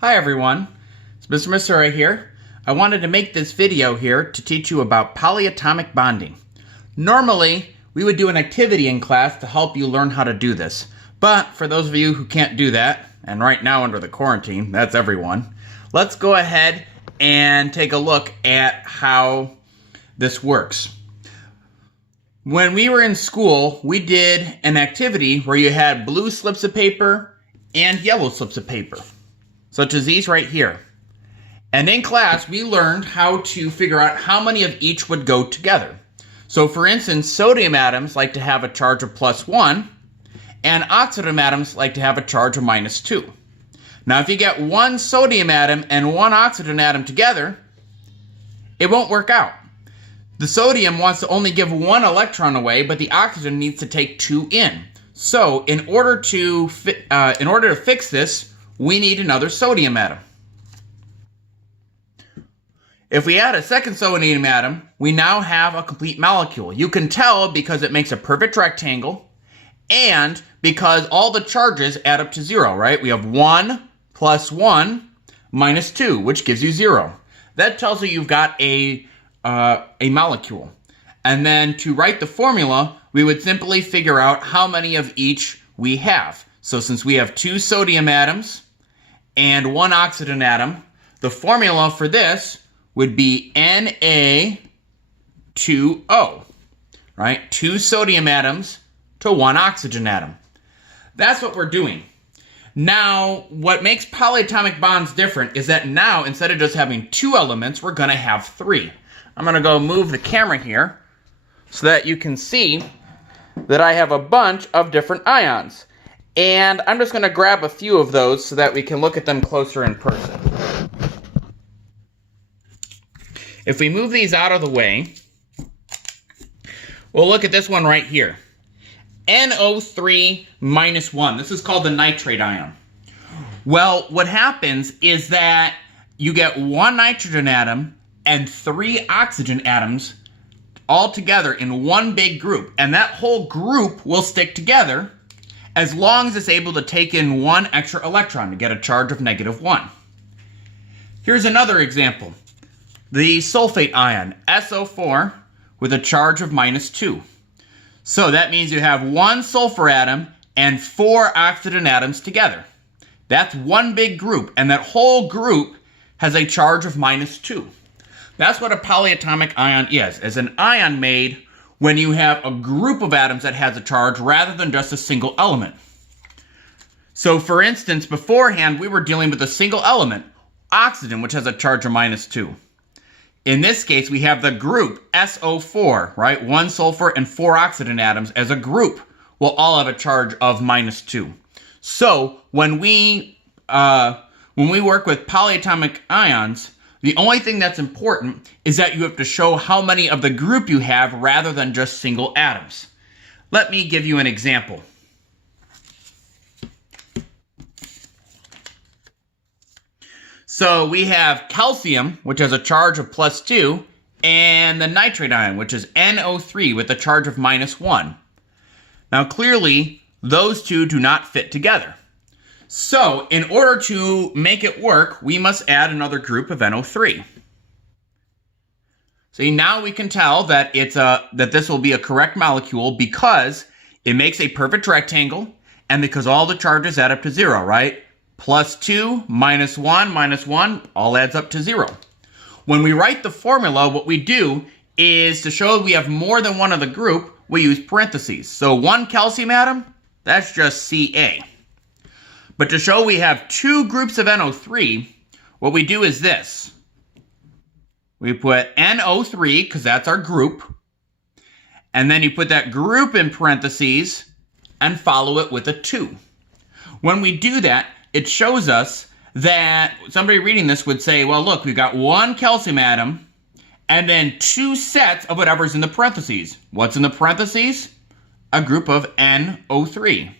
Hi everyone, it's Mr. Missouri here. I wanted to make this video here to teach you about polyatomic bonding. Normally, we would do an activity in class to help you learn how to do this. But for those of you who can't do that, and right now under the quarantine, that's everyone, let's go ahead and take a look at how this works. When we were in school, we did an activity where you had blue slips of paper and yellow slips of paper, such as these right here. And in class, we learned how to figure out how many of each would go together. So for instance, sodium atoms like to have a charge of +1, and oxygen atoms like to have a charge of -2. Now if you get one sodium atom and one oxygen atom together, it won't work out. The sodium wants to only give one electron away, but the oxygen needs to take two in. So in order to fix this, we need another sodium atom. If we add a second sodium atom, we now have a complete molecule. You can tell because it makes a perfect rectangle and because all the charges add up to 0, right? We have 1 plus 1 minus 2, which gives you 0. That tells you you've got a molecule. And then to write the formula, we would simply figure out how many of each we have. So since we have 2 sodium atoms and 1 oxygen atom, the formula for this would be Na2O, right? 2 sodium atoms to 1 oxygen atom. That's what we're doing. Now, what makes polyatomic bonds different is that now, instead of just having 2 elements, we're going to have 3. I'm going to go move the camera here so that you can see that I have a bunch of different ions. And I'm just going to grab a few of those so that we can look at them closer in person. If we move these out of the way, we'll look at this one right here. NO3 minus 1. This is called the nitrate ion. Well, what happens is that you get 1 nitrogen atom and 3 oxygen atoms all together in one big group. And that whole group will stick together as long as it's able to take in 1 extra electron to get a charge of -1. Here's another example. The sulfate ion, SO4, with a charge of -2. So that means you have 1 sulfur atom and 4 oxygen atoms together. That's one big group, and that whole group has a charge of -2. That's what a polyatomic ion is. It's an ion made when you have a group of atoms that has a charge rather than just a single element. So for instance, beforehand, we were dealing with a single element, oxygen, which has a charge of -2. In this case, we have the group SO4, right? 1 sulfur and 4 oxygen atoms as a group will all have a charge of -2. So when we work with polyatomic ions, the only thing that's important is that you have to show how many of the group you have rather than just single atoms. Let me give you an example. So we have calcium, which has a charge of +2, and the nitrate ion, which is NO3 with a charge of -1. Now clearly, those two do not fit together. So in order to make it work, we must add another group of NO3. See, now we can tell that that this will be a correct molecule because it makes a perfect rectangle and because all the charges add up to 0, right? +2 -1 -1 all adds up to 0. When we write the formula, what we do is to show we have more than one of the group, we use parentheses. So 1 calcium atom, that's just Ca. But to show we have 2 groups of NO3, what we do is this. We put NO3, because that's our group, and then you put that group in parentheses and follow it with a 2. When we do that, it shows us that somebody reading this would say, well, look, we've got 1 calcium atom and then 2 sets of whatever's in the parentheses. What's in the parentheses? A group of NO3,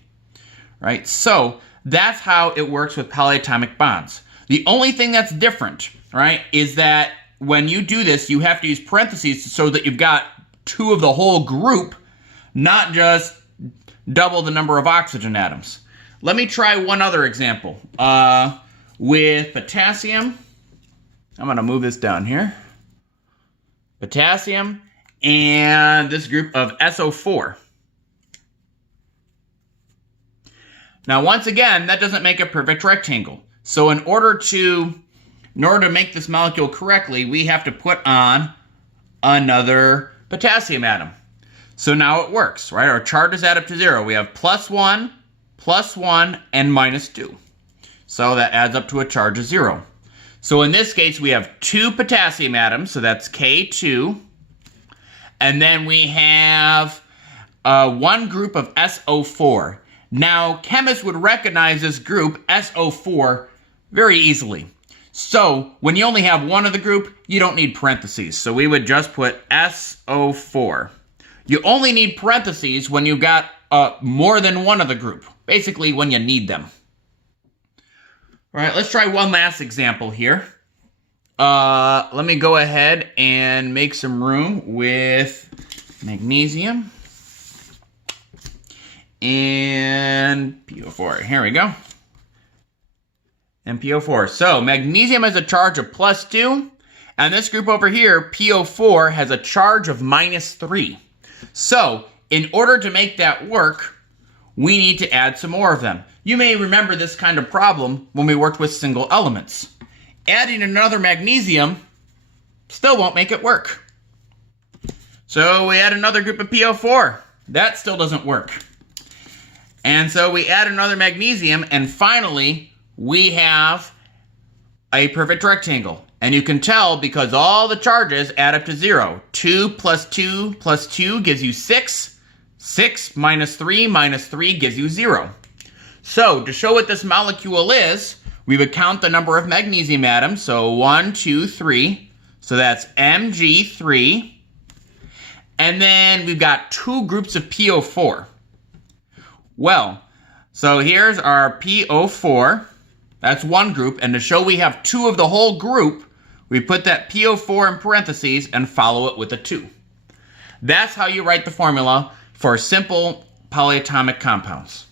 right? So that's how it works with polyatomic bonds. The only thing that's different, right, is that when you do this, you have to use parentheses so that you've got 2 of the whole group, not just double the number of oxygen atoms. Let me try one other example. with potassium. I'm going to move this down here. Potassium and this group of SO4. Now, once again, that doesn't make a perfect rectangle. So in order to make this molecule correctly, we have to put on another potassium atom. So now it works, right? Our charges add up to 0. We have +1, +1, and -2. So that adds up to a charge of 0. So in this case, we have 2 potassium atoms, so that's K2. And then we have one group of SO4. Now, chemists would recognize this group, SO4, very easily. So when you only have one of the group, you don't need parentheses. So we would just put SO4. You only need parentheses when you got more than one of the group, basically when you need them. All right, let's try one last example here. Let me go ahead and make some room with magnesium and PO4. Here we go. And PO4. So magnesium has a charge of +2, and this group over here, PO4, has a charge of -3. So in order to make that work, we need to add some more of them. You may remember this kind of problem when we worked with single elements. Adding another magnesium still won't make it work. So we add another group of PO4. That still doesn't work. And so we add another magnesium, and finally we have a perfect rectangle. And you can tell because all the charges add up to 0. 2 + 2 + 2 gives you 6. 6 - 3 - 3 gives you 0. So to show what this molecule is, we would count the number of magnesium atoms. So 1, 2, 3. So that's Mg3. And then we've got 2 groups of PO4. Well, so here's our PO4. That's one group. And to show we have 2 of the whole group, we put that PO4 in parentheses and follow it with a 2. That's how you write the formula for simple polyatomic compounds.